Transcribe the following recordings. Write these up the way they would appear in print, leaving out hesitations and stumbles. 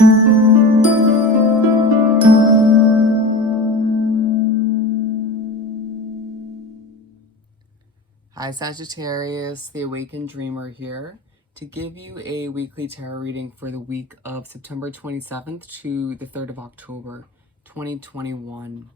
Hi Sagittarius, the Awakened Dreamer here to give you a weekly tarot reading for the week of September 27th to the 3rd of October 2021.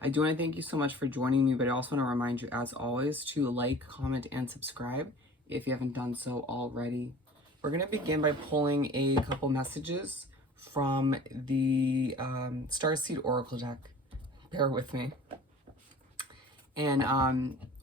I do want to thank you so much for joining me, but I also want to remind you, as always, to like, comment, and subscribe if you haven't done so already. We're going to begin by pulling a couple messages from the Starseed Oracle deck. Bear with me. And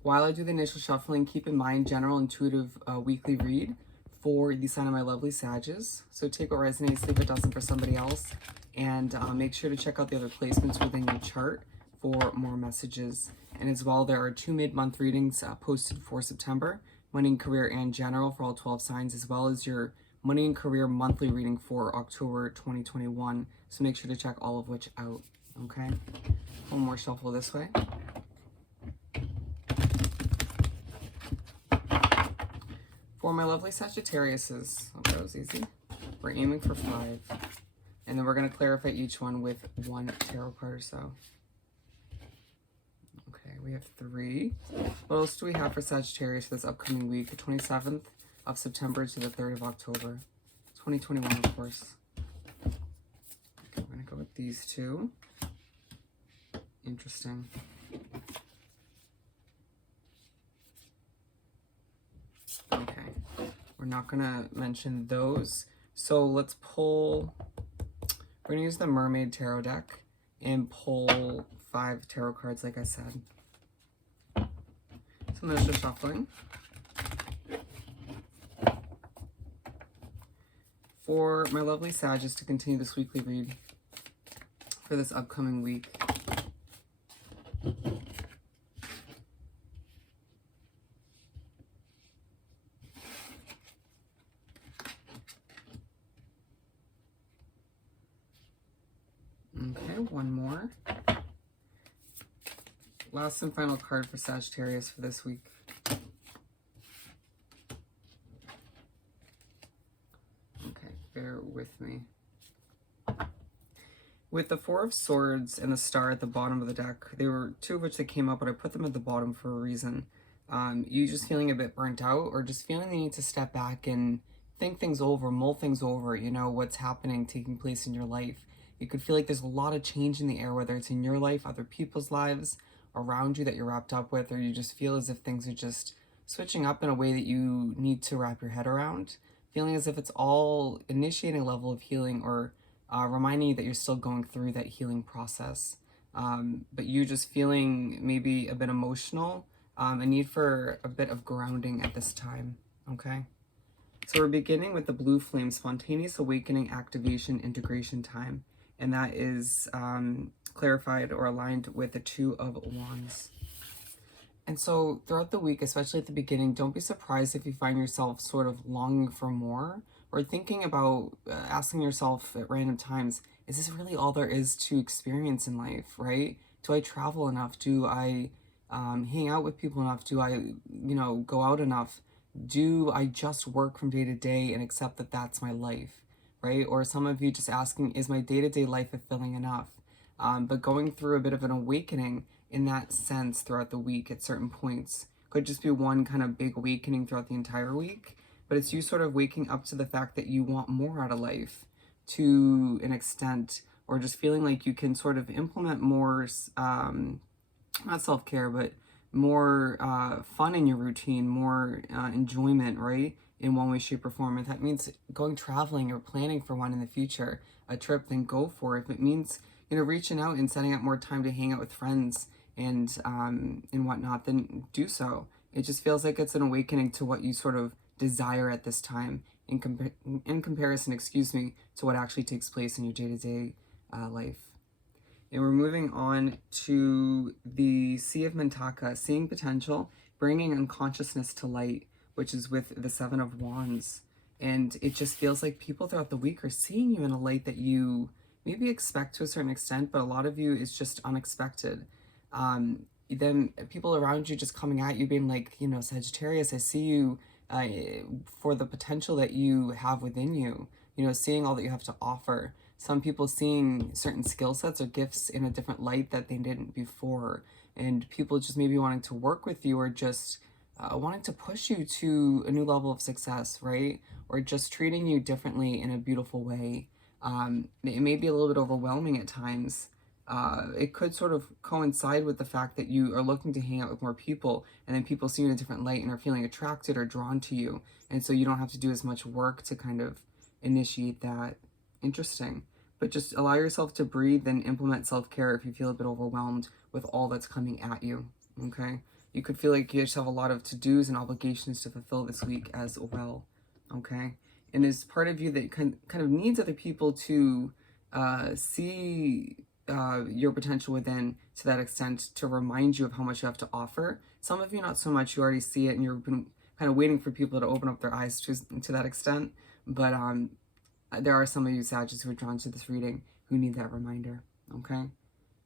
while I do the initial shuffling, keep in mind general intuitive weekly read for the sign of my lovely Sages. So take what resonates, leave what doesn't for somebody else. And make sure to check out the other placements within your chart for more messages. And as well, there are 2 mid-month readings posted for September, money and career and general for all 12 signs, as well as your money and career monthly reading for October 2021. So make sure to check all of which out, okay? One more shuffle this way. For my lovely Sagittariuses, oh, that was easy. We're aiming for 5. And then we're going to clarify each one with 1 tarot card or so. Okay, we have 3. What else do we have for Sagittarius for this upcoming week? The 27th of September to the 3rd of October. 2021, of course. Okay, we're going to go with these 2. Interesting. Okay, we're not gonna mention those. So let's pull, we're gonna use the Mermaid Tarot deck and pull 5 tarot cards, like I said. So initial shuffling. For my lovely Sages to continue this weekly read for this upcoming week. Okay, 1 more. Last and final card for Sagittarius for this week. Okay, bear with me. With the 4 of Swords and the Star at the bottom of the deck, they were 2 of which that came up, but I put them at the bottom for a reason. You just feeling a bit burnt out, or just feeling the need to step back and think things over, mull things over, you know, what's happening, taking place in your life. You could feel like there's a lot of change in the air, whether it's in your life, other people's lives around you that you're wrapped up with, or you just feel as if things are just switching up in a way that you need to wrap your head around. Feeling as if it's all initiating a level of healing, or reminding you that you're still going through that healing process. But you just feeling maybe a bit emotional, a need for a bit of grounding at this time, okay? So we're beginning with the Blue Flame, Spontaneous Awakening Activation Integration Time. And that is clarified or aligned with the 2 of Wands. And so throughout the week, especially at the beginning, don't be surprised if you find yourself sort of longing for more, or thinking about asking yourself at random times, is this really all there is to experience in life, right? Do I travel enough? Do I hang out with people enough? Do I, go out enough? Do I just work from day to day and accept that that's my life, right? Or some of you just asking, is my day-to-day life fulfilling enough? But going through a bit of an awakening in that sense throughout the week at certain points. Could just be one kind of big awakening throughout the entire week, but it's you sort of waking up to the fact that you want more out of life to an extent, or just feeling like you can sort of implement more, not self-care, but more fun in your routine, more enjoyment, right? In one way, shape, or form. If that means going traveling or planning for one in the future, a trip, then go for it. If it means, reaching out and setting up more time to hang out with friends and whatnot, then do so. It just feels like it's an awakening to what you sort of desire at this time in comparison, to what actually takes place in your day-to-day life. And we're moving on to the Sea of Mintaka, Seeing Potential, Bringing Unconsciousness to Light, which is with the 7 of Wands. And it just feels like people throughout the week are seeing you in a light that you maybe expect to a certain extent, but a lot of you is just unexpected. Then people around you just coming at you being like, Sagittarius, I see you for the potential that you have within you. you know, seeing all that you have to offer. Some people seeing certain skill sets or gifts in a different light that they didn't before. And people just maybe wanting to work with you, or just wanting to push you to a new level of success, right? Or just treating you differently in a beautiful way. It may be a little bit overwhelming at times. It could sort of coincide with the fact that you are looking to hang out with more people, and then people see you in a different light and are feeling attracted or drawn to you. And so you don't have to do as much work to kind of initiate that. Interesting. But just allow yourself to breathe and implement self-care if you feel a bit overwhelmed with all that's coming at you. Okay? You could feel like you just have a lot of to-dos and obligations to fulfill this week as well. Okay? And there's part of you that kind of needs other people to see your potential within, to that extent, to remind you of how much you have to offer. Some of you, not so much. You already see it, and you've been kind of waiting for people to open up their eyes to that extent. But there are some of you Sagittarius who are drawn to this reading who need that reminder. Okay?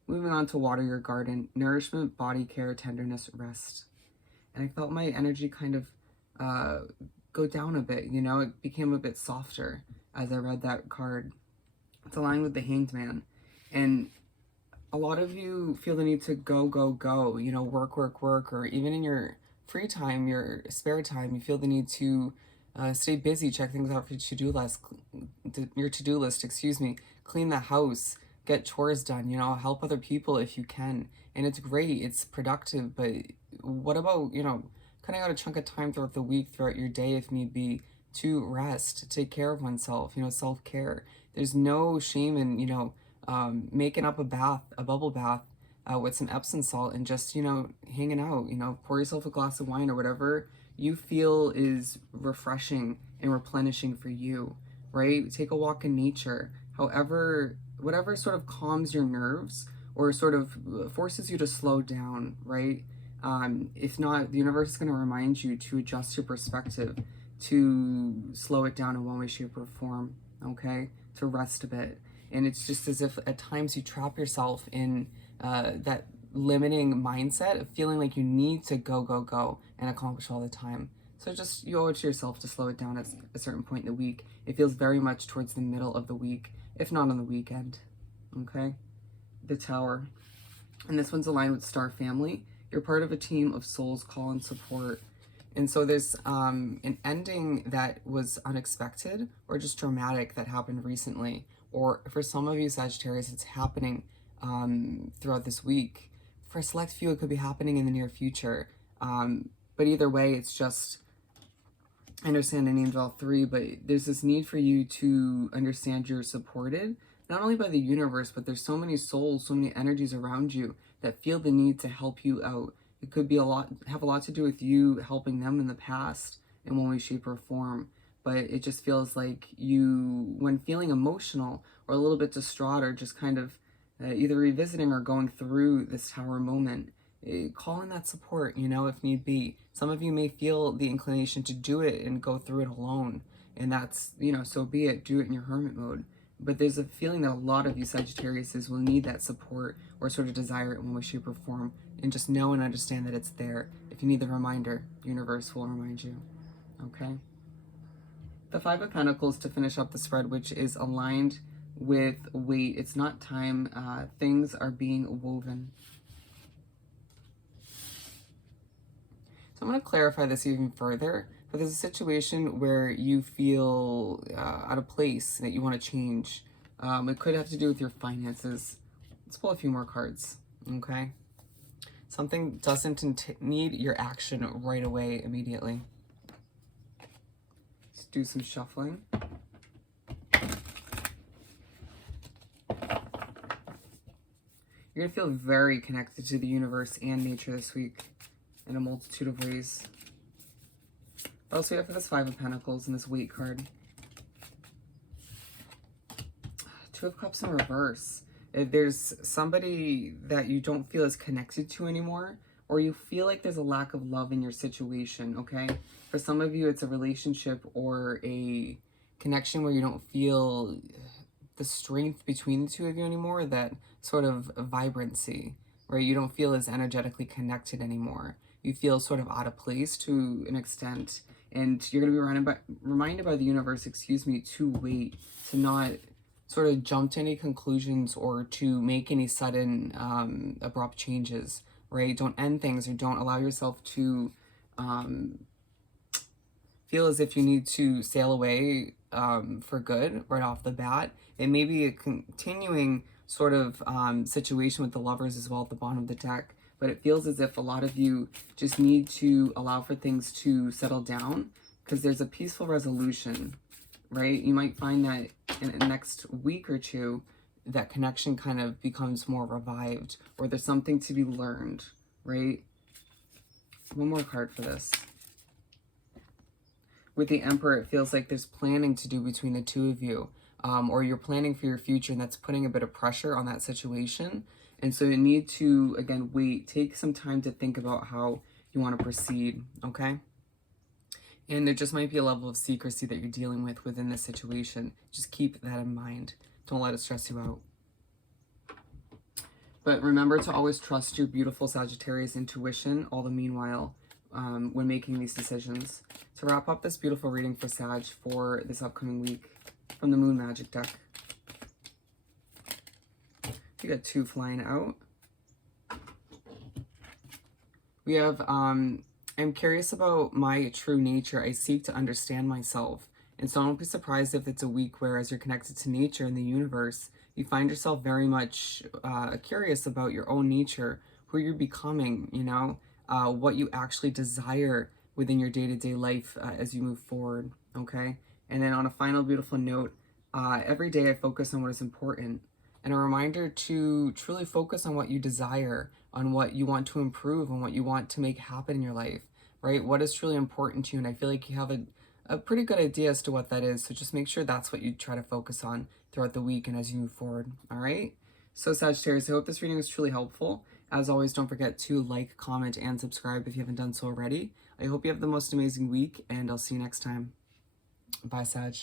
Moving on to water your garden. Nourishment, body care, tenderness, rest. And I felt my energy kind of go down a bit, you know? It became a bit softer as I read that card. It's aligned with the Hanged Man. And a lot of you feel the need to go, you know, work, or even in your free time, your spare time, you feel the need to stay busy, check things out for your to-do list, excuse me, clean the house, get chores done, you know, help other people if you can. And it's great, it's productive, but what about, you know, cutting out a chunk of time throughout the week, throughout your day if need be, to rest, to take care of oneself, you know, self-care. There's no shame in, you know, making up a bubble bath with some Epsom salt and just, you know, hanging out, you know, pour yourself a glass of wine or whatever you feel is refreshing and replenishing for you, right? Take a walk in nature, however, whatever sort of calms your nerves or sort of forces you to slow down, right? If not, the universe is going to remind you to adjust your perspective, to slow it down in one way, shape, or form, okay? To rest a bit. And it's just as if at times you trap yourself in that limiting mindset of feeling like you need to go and accomplish all the time. So just, you owe it to yourself to slow it down at a certain point in the week. It feels very much towards the middle of the week, if not on the weekend, okay? The Tower. And this one's aligned with Star Family. You're part of a team of souls, call and support. And so there's an ending that was unexpected or just dramatic that happened recently. Or for some of you Sagittarius, it's happening throughout this week. For a select few, it could be happening in the near future. But either way, it's just, I understand I named all three, but there's this need for you to understand you're supported, not only by the universe, but there's so many souls, so many energies around you that feel the need to help you out. It could be have a lot to do with you helping them in the past in one way, shape, or form. But it just feels like you, when feeling emotional or a little bit distraught or just kind of either revisiting or going through this Tower moment, call in that support, you know, if need be. Some of you may feel the inclination to do it and go through it alone. And that's, you know, so be it. Do it in your hermit mode. But there's a feeling that a lot of you Sagittariuses will need that support or sort of desire it in one way, shape, or form. And just know and understand that it's there. If you need the reminder, the universe will remind you. Okay? The Five of Pentacles to finish up the spread, which is aligned with wait. It's not time. Things are being woven. So I'm going to clarify this even further. But there's a situation where you feel out of place, that you want to change. It could have to do with your finances. Let's pull a few more cards, okay? Something doesn't need your action right away, immediately. Let's do some shuffling. You're going to feel very connected to the universe and nature this week in a multitude of ways. Also, we have this Five of Pentacles and this Weight card. Two of Cups in reverse. If there's somebody that you don't feel as connected to anymore, or you feel like there's a lack of love in your situation, okay? For some of you, it's a relationship or a connection where you don't feel the strength between the two of you anymore, that sort of vibrancy, where you don't feel as energetically connected anymore. You feel sort of out of place to an extent. And you're going to be reminded by the universe, to wait, to not sort of jump to any conclusions or to make any sudden abrupt changes, right? Don't end things, or don't allow yourself to feel as if you need to sail away for good right off the bat. It may be a continuing sort of situation with the Lovers as well at the bottom of the deck, but it feels as if a lot of you just need to allow for things to settle down, because there's a peaceful resolution, right? You might find that in the next week or two, that connection kind of becomes more revived, or there's something to be learned, right? One more card for this. With the Emperor, it feels like there's planning to do between the two of you, or you're planning for your future, and that's putting a bit of pressure on that situation. And so you need to, again, wait, take some time to think about how you want to proceed, okay? And there just might be a level of secrecy that you're dealing with within this situation. Just keep that in mind. Don't let it stress you out. But remember to always trust your beautiful Sagittarius intuition, all the meanwhile, when making these decisions. To wrap up this beautiful reading for Sag for this upcoming week from the Moon Magic deck. We got 2 flying out. We have, I'm curious about my true nature. I seek to understand myself. And so don't be surprised if it's a week where, as you're connected to nature and the universe, you find yourself very much curious about your own nature, who you're becoming, you know, what you actually desire within your day-to-day life as you move forward, okay? And then on a final beautiful note, every day I focus on what is important. And a reminder to truly focus on what you desire, on what you want to improve, on what you want to make happen in your life, right? What is truly important to you? And I feel like you have a pretty good idea as to what that is. So just make sure that's what you try to focus on throughout the week and as you move forward, all right? So Sagittarius, I hope this reading was truly helpful. As always, don't forget to like, comment, and subscribe if you haven't done so already. I hope you have the most amazing week, and I'll see you next time. Bye, Sag.